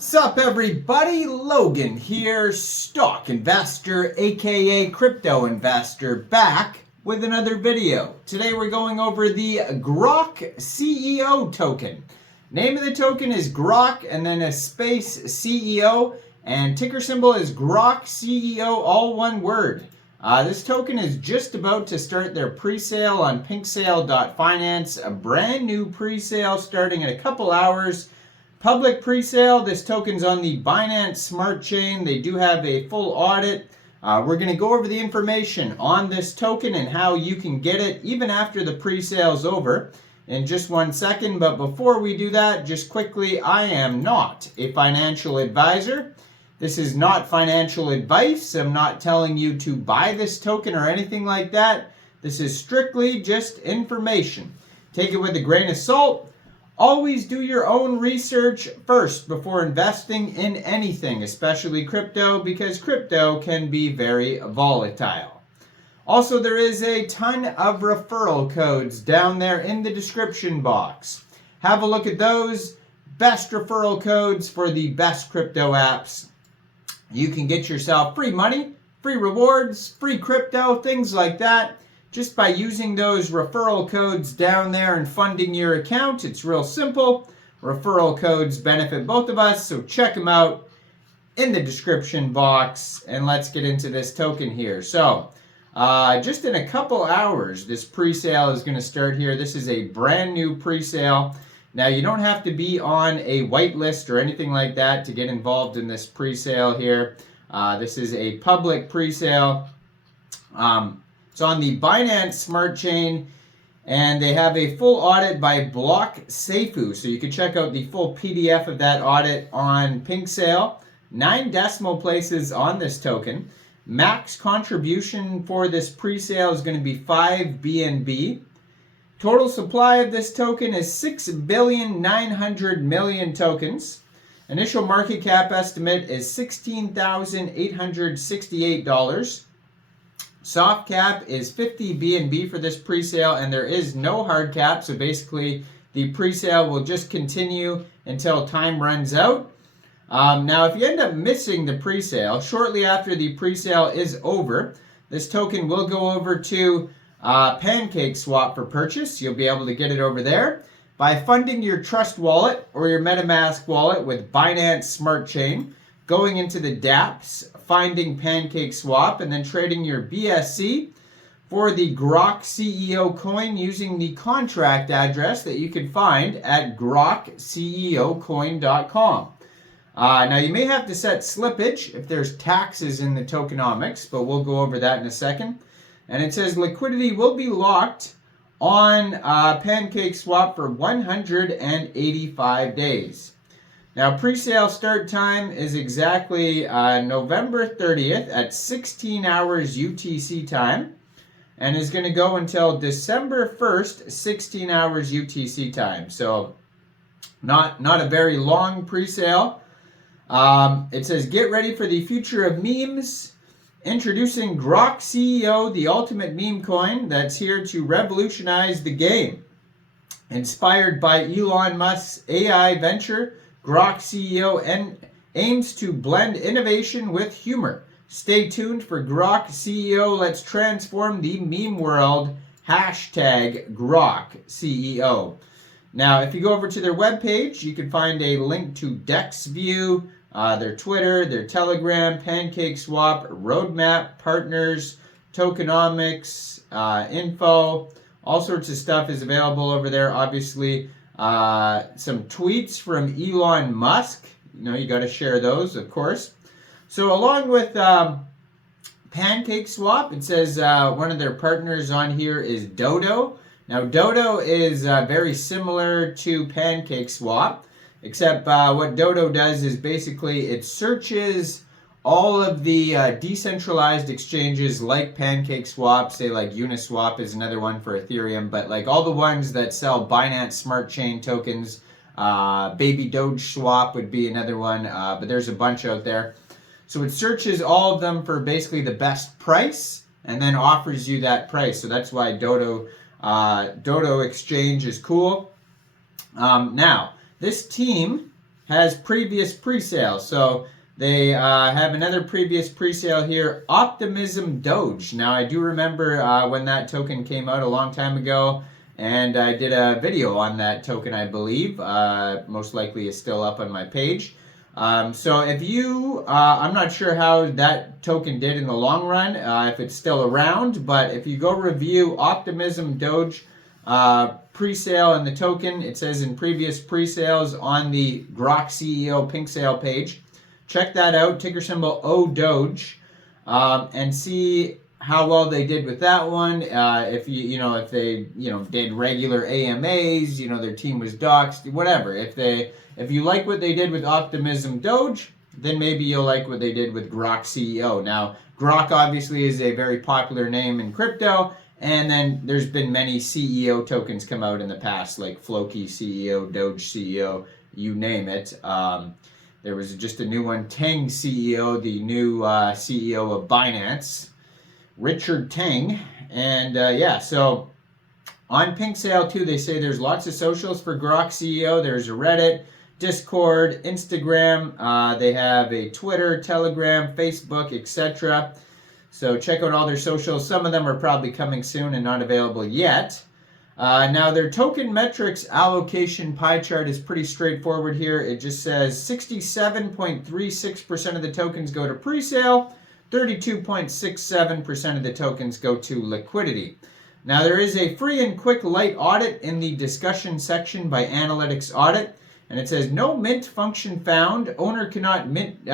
Sup everybody, Logan here, stock investor aka crypto investor, back with another video. Today we're going over the Grokceo token. Name of the token is Grok and then a space CEO, and ticker symbol is Grokceo, all one word. This token is just about to start their pre-sale on pinksale.finance, a brand new pre-sale starting in a couple hours. Public pre-sale, this token's on the Binance Smart Chain. They do have a full audit. We're going to go over the information on this token and how you can get it even after the pre-sale's over in just 1 second. But before we do that, just quickly, I am not a financial advisor. This is not financial advice. I'm not telling you to buy this token or anything like that. This is strictly just information. Take it with a grain of salt. Always do your own research first before investing in anything, especially crypto, because crypto can be very volatile. Also, there is a ton of referral codes down there in the description box. Have a look at those. Best referral codes for the best crypto apps. You can get yourself free money, free rewards, free crypto, things like that, just by using those referral codes down there and funding your account. It's real simple. Referral codes benefit both of us, so check them out in the description box. And let's get into this token here. So, just in a couple hours, this pre-sale is going to start here. This is a brand new pre-sale. Now, you don't have to be on a whitelist or anything like that to get involved in this pre-sale here. This is a public pre-sale. It's on the Binance Smart Chain, and they have a full audit by Grokceo. So you can check out the full PDF of that audit on Pinksale. 9 decimal places on this token. Max contribution for this pre-sale is going to be 5 BNB. Total supply of this token is 6,900,000,000 tokens. Initial market cap estimate is $16,868. Soft cap is 50 BNB for this pre-sale, and there is no hard cap, so basically the pre-sale will just continue until time runs out. Now, if you end up missing the pre-sale, shortly after the pre-sale is over, this token will go over to Pancakeswap for purchase. You'll be able to get it over there by funding your Trust wallet or your MetaMask wallet with Binance Smart Chain, going into the dApps, finding Pancakeswap, and then trading your BSC for the Grokceo coin using the contract address that you can find at grokceocoin.com. Now, you may have to set slippage if there's taxes in the tokenomics, but we'll go over that in a second. And it says liquidity will be locked on Pancakeswap for 185 days. Now, pre-sale start time is exactly November 30th at 16 hours UTC time, and is going to go until December 1st, 16 hours UTC time. So, not a very long pre-sale. It says, get ready for the future of memes. Introducing Grokceo, the ultimate meme coin that's here to revolutionize the game. Inspired by Elon Musk's AI venture, Grokceo aims to blend innovation with humor. Stay tuned for Grokceo. Let's transform the meme world. Hashtag Grokceo. Now, if you go over to their webpage, you can find a link to DexView, their Twitter, their Telegram, Pancakeswap, roadmap, partners, tokenomics, info. All sorts of stuff is available over there. Obviously, some tweets from Elon Musk. You got to share those, of course. So along with Pancakeswap, it says one of their partners on here is Doge. Now, Doge is very similar to Pancakeswap, except what Doge does is basically it searches all of the decentralized exchanges like Pancakeswap, say like Uniswap is another one for Ethereum, but like all the ones that sell Binance Smart Chain tokens, Baby Doge Swap would be another one, but there's a bunch out there. So it searches all of them for basically the best price and then offers you that price. So that's why Doge Exchange is cool. Now, this team has previous pre-sale. So they have another previous pre-sale here, Optimism Doge. Now I do remember when that token came out a long time ago, and I did a video on that token, I believe. Most likely is still up on my page. So if you, I'm not sure how that token did in the long run, if it's still around, but if you go review Optimism Doge pre-sale and the token, it says in previous pre-sales on the Grokceo pink sale page. Check that out, ticker symbol ODOGE, and see how well they did with that one. If they did regular AMAs, their team was doxed, whatever. If you like what they did with Optimism Doge, then maybe you'll like what they did with Grokceo. Now, Grok obviously is a very popular name in crypto, and then there's been many CEO tokens come out in the past, like Floki CEO, Doge CEO, you name it. There was just a new one, Tang CEO, the new CEO of Binance, Richard Tang. And so on Pink Sale too, they say there's lots of socials for Grokceo. There's a Reddit, Discord, Instagram. They have a Twitter, Telegram, Facebook, etc. So check out all their socials. Some of them are probably coming soon and not available yet. Now their token metrics allocation pie chart is pretty straightforward here. It just says 67.36% of the tokens go to pre-sale, 32.67% of the tokens go to liquidity. Now there is a free and quick light audit in the discussion section by Analytics Audit, and it says no mint function found. Owner cannot mint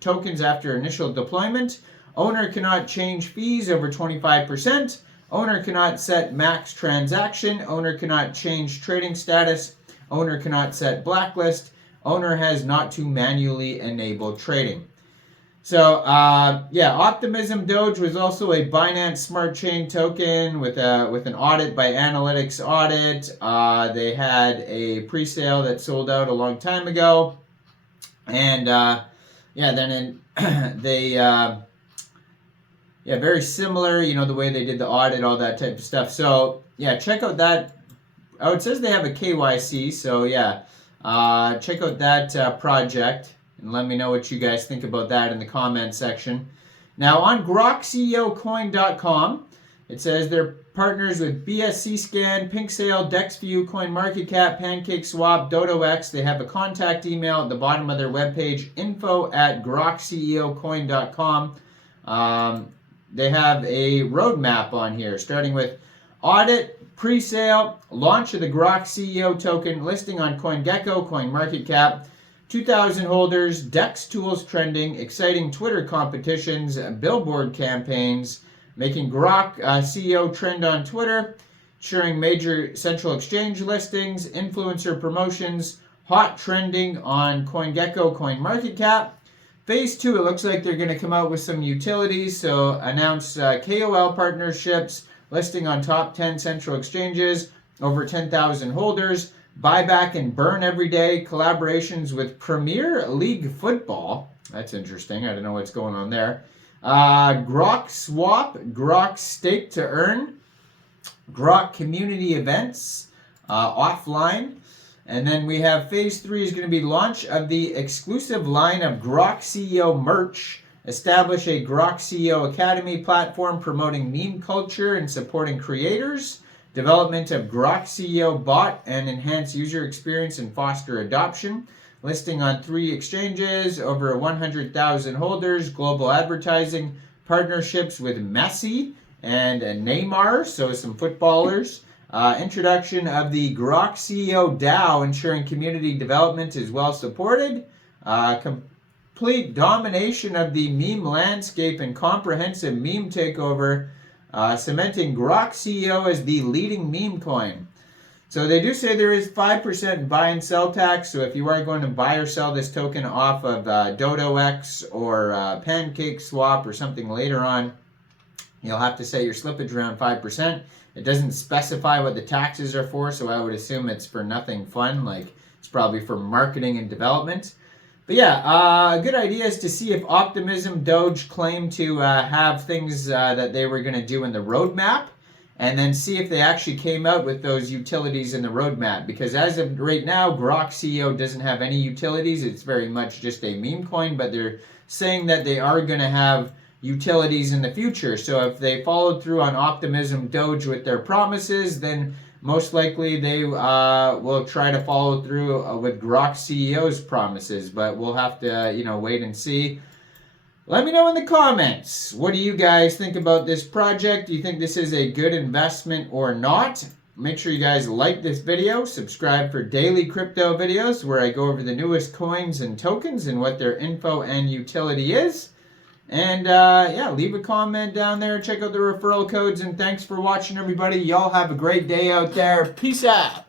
tokens after initial deployment. Owner cannot change fees over 25%. Owner cannot set max transaction. Owner cannot change trading status. Owner cannot set blacklist. Owner has not to manually enable trading. So, Optimism Doge was also a Binance Smart Chain token with an audit by Analytics Audit. They had a pre-sale that sold out a long time ago. And, very similar, the way they did the audit, all that type of stuff. So, check out that. Oh, it says they have a KYC, so check out that project and let me know what you guys think about that in the comment section. Now, on GrokceoCoin.com, it says they're partners with BSC Scan, Pink Sale, DexView, CoinMarketCap, Pancakeswap, DodoX. They have a contact email at the bottom of their webpage, info@GrokceoCoin.com. They have a roadmap on here, starting with audit, pre-sale, launch of the Grokceo token, listing on CoinGecko, CoinMarketCap, 2,000 holders, DEX tools trending, exciting Twitter competitions, billboard campaigns, making Grokceo trend on Twitter, ensuring major central exchange listings, influencer promotions, hot trending on CoinGecko, CoinMarketCap. Phase 2, it looks like they're going to come out with some utilities, so announce KOL partnerships, listing on top 10 central exchanges, over 10,000 holders, buyback and burn every day, collaborations with Premier League Football. That's interesting. I don't know what's going on there. Grokceo, Grok Stake to Earn, Grok Community Events, offline. And then we have phase 3 is going to be launch of the exclusive line of Grokceo merch, establish a Grokceo Academy platform promoting meme culture and supporting creators, development of Grokceo bot and enhance user experience and foster adoption, listing on 3 exchanges, over 100,000 holders, global advertising, partnerships with Messi and Neymar, so some footballers, introduction of the Grokceo DAO, ensuring community development is well supported, complete domination of the meme landscape and comprehensive meme takeover, cementing Grokceo as the leading meme coin. So they do say there is 5% buy and sell tax, so if you are going to buy or sell this token off of DodoX or Pancakeswap or something later on, you'll have to set your slippage around 5%. It doesn't specify what the taxes are for, so I would assume it's for nothing fun, like it's probably for marketing and development. But a good idea is to see if Optimism Doge claimed to have things that they were going to do in the roadmap. and then see if they actually came out with those utilities in the roadmap. Because as of right now, Grokceo doesn't have any utilities. It's very much just a meme coin, but they're saying that they are going to have utilities in the future. So if they followed through on Optimism Doge with their promises, then most likely they will try to follow through with Grokceo's promises. But we'll have to, wait and see. Let me know in the comments, what do you guys think about this project? Do you think this is a good investment or not? Make sure you guys like this video, subscribe for daily crypto videos where I go over the newest coins and tokens and what their info and utility is. And yeah, leave a comment down there, check out the referral codes, and thanks for watching, everybody. Y'all have a great day out there. Peace out.